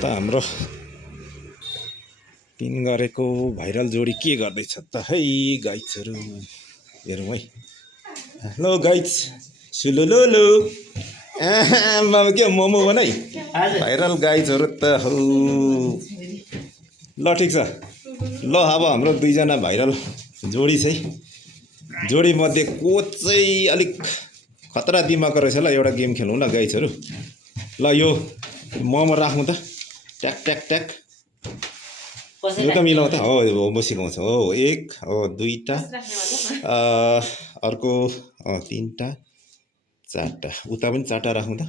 त हाम्रो पिन गरेको भाइरल जोडी के गर्दैछ त है गाइजहरु हेरौँ है। हेलो गाइज सुलुलुलु मामा के मोमो बनाई भाइरल गाइजहरु त हौ ल ठीक छ। ल अब हाम्रो दुईजना भाइरल जोडी चाहिँ जोडी मध्ये को चाहिँ अलिक खतरा दिमागको रहेछ ल एउटा गेम खेलौँ ल गाइजहरु। ल यो मोमो राखौँ त ट्याक ट्याक ट्याक यो त मिलाउँ त हो म सिकाउँछु हो एक हो दुईटा अर्को तीनटा चारटा उता पनि चारटा राखौँ त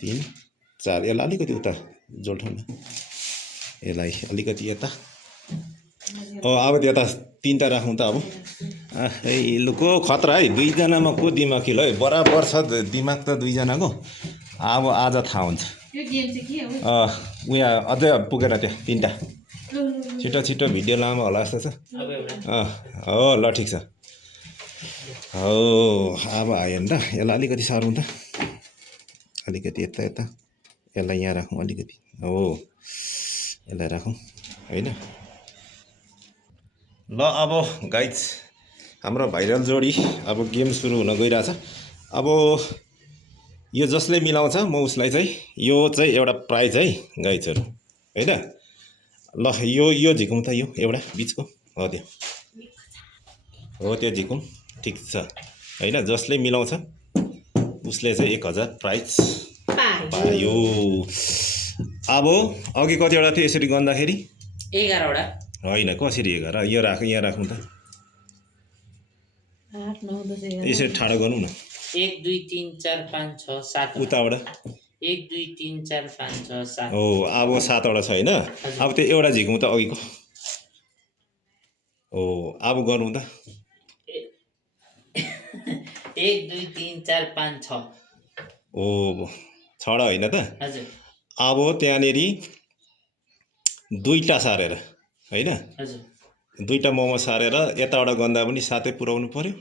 तीन चार यसलाई अलिकति उता जोड्छौँ न यसलाई अलिकति यता अब यता तीनटा राखौँ त अब लुको खतरा है दुईजनामा को दिमाग किलो है बराबर छ दिमाग त दुईजनाको अब आज थाहा हुन्छ। उहाँ अझै पुगेर त्यहाँ तीनटा छिटो छिटो भिडियो लामो होला जस्तो छ हो ल ठिक छ हो अब आयो नि त यसलाई अलिकति सारौँ त अलिकति यता यता यसलाई यहाँ राखौँ अलिकति हो यसलाई राखौँ होइन। ल अब गाइज हाम्रो भाइरल जोडी अब गेम सुरु हुन गइरहेछ। अब यो जसले मिलाउँछ म उसलाई चाहिँ यो चाहिँ एउटा प्राइज है गाइजहरु हैन। ल यो झिकौँ त यो एउटा बीचको हो त्यो झिकौँ ठीक छ हैन। जसले मिलाउँछ उसले चाहिँ 1000 प्राइज पायो। अब अघि कतिवटा थियो यसरी गन्दाखेरि 11 वटा हैन कसरी 11 यो राख यहाँ राख्नु त 8 9 10 11 यसरी ठाडो गर्नु न 1 2 3 4 5 6 7 उताबाट 1 2 3 4 5 6 7 हो अब 7 वटा छ हैन। अब त्यो एउटा झिकौँ त अघिको हो अब गरौँ त 1 2 3 4 5 6 ओ छडा हैन त हजुर। अब त्यहाँनेरि दुईटा सारेर हैन हजुर दुईटा मोमो सारेर यताबाट गन्दा पनि साथै पुर्याउनु पर्यो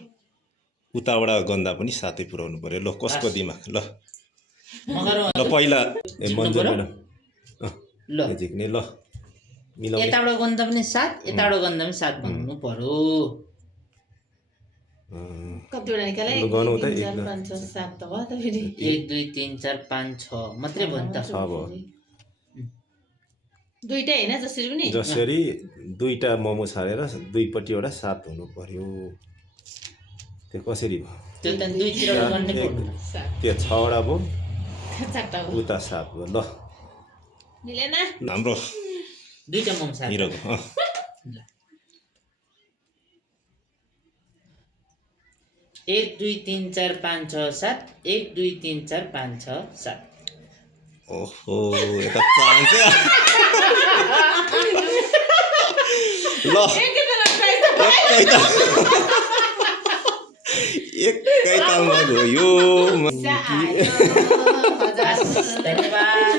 उताबाट गन्दा पनि साथै पुर्याउनु पर्यो। ल कसको दिमाग ल ल पहिला मन्जर मैडम ल झिक्ने ल मिलाउँ यताबाट गन्दा पनि 7 यताबाट गन्दा पनि 7 भन्नु पर्यो। कतिवटा निकाले 1 2 3 4 5 6 7 त भयो त फेरि 1 2 3 4 5 6 मात्रै भन्छ अब दुईटै हैन जसरी पनि जसरी दुईटा मोमो छारेर दुईपट्टि एउटा 7 हुनु पर्यो। त्यो कसरी भयो त्यो त दुईतिर गर्ने पर्यो त्यो 6 वटा भयो चारटा उता 7 भयो। ल मिलेन हाम्रो दुईटा मोम साथ हिरोको 1 2 3 4 5 6 7 1 2 3 4 5 6 7 ओहो यता चान्स ल एकै तालमा गयो धन्यवाद।